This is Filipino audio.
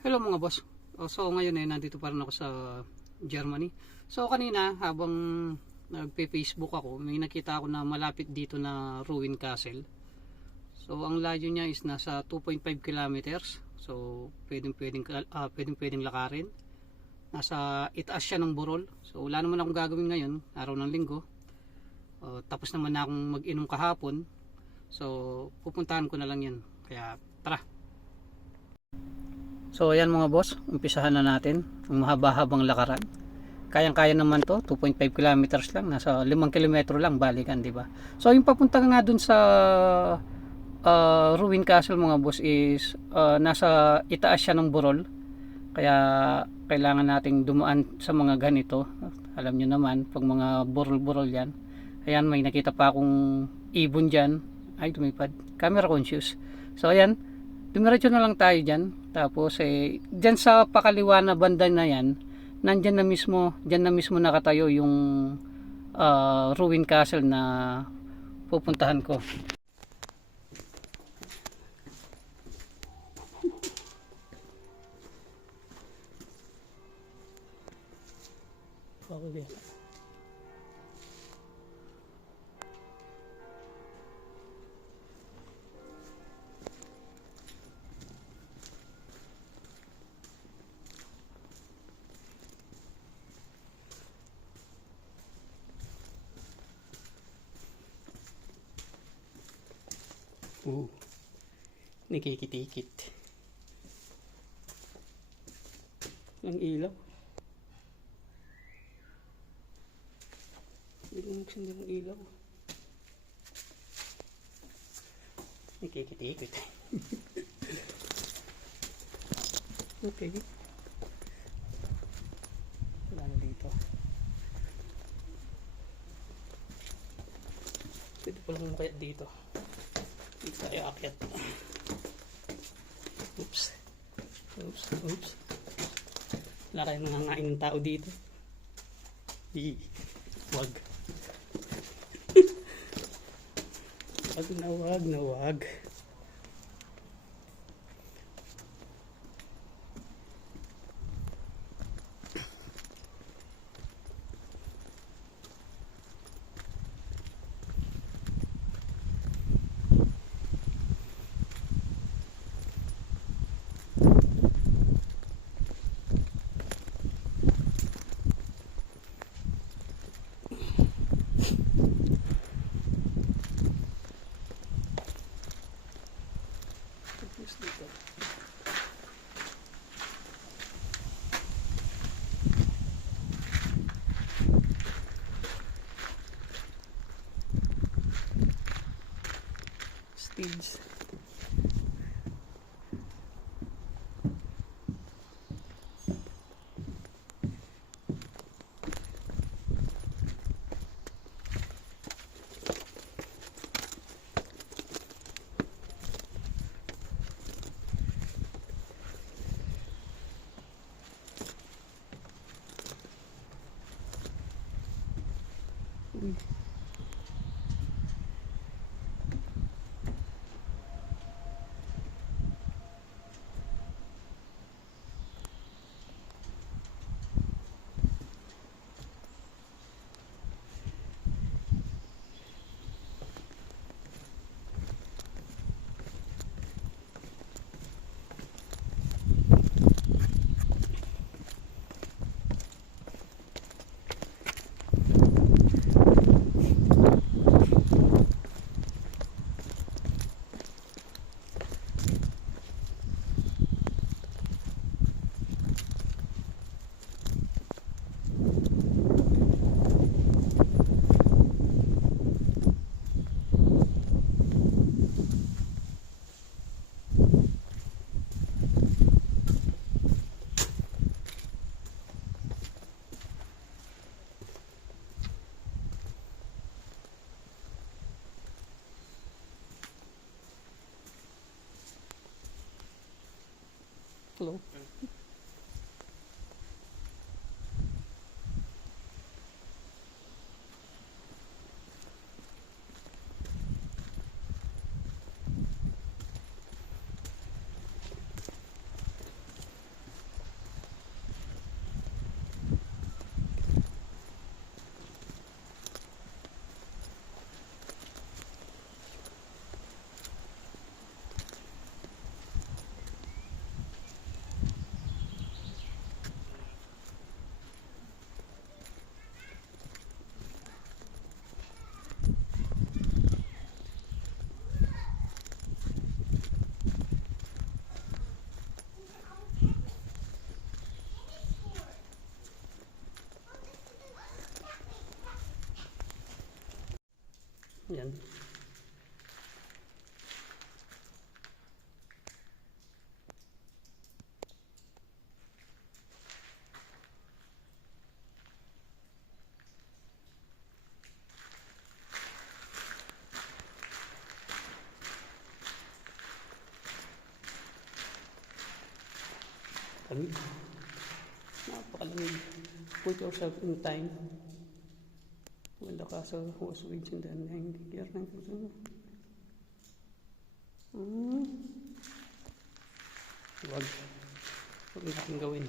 Hello mga boss. So ngayon nandito pa rin ako sa Germany. So kanina habang nagpe-Facebook ako, may nakita ako na malapit dito na ruin castle. So ang layo niya is nasa 2.5 kilometers. So pwedeng lakarin. Nasa itaas siya ng Burol. So wala naman akong gagawin ngayon, araw ng linggo. Tapos naman na akong mag-inom kahapon. So pupuntahan ko na lang 'yan. Kaya tara. So ayan mga boss, umpisahan na natin ang mahaba-habang lakaran. Kayang-kaya naman to, 2.5 kilometers lang, nasa 5 kilometro lang balikan, di ba? So yung papunta nga dun sa Ruin Castle mga boss is nasa itaas siya ng Burol. Kaya kailangan nating dumaan sa mga ganito. Alam nyo naman, pag mga burol-burol yan. Ayan, may nakita pa akong ibon dyan. Ay, lumipad. Camera conscious. So ayan, dumiretso na lang tayo dyan. Tapos dyan sa pakaliwa na banda na yan, nandyan na mismo, dyan na mismo nakatayo yung Ruin Castle na pupuntahan ko. Okay. Nikikitikit ang ilaw. Hindi ko magsindi ng ilaw. Nikikitikit. Okay, wala na dito. Pwede pa lang kaya dito. Dito tayo akyat. Oops. Wala kayong nangangain ng tao dito. Wag. Wag. Dito. Steeds. Hello. Lamig. Napakalamig. Put yourself in time. When the castle was reached in the year 19. Huwag natin gawin.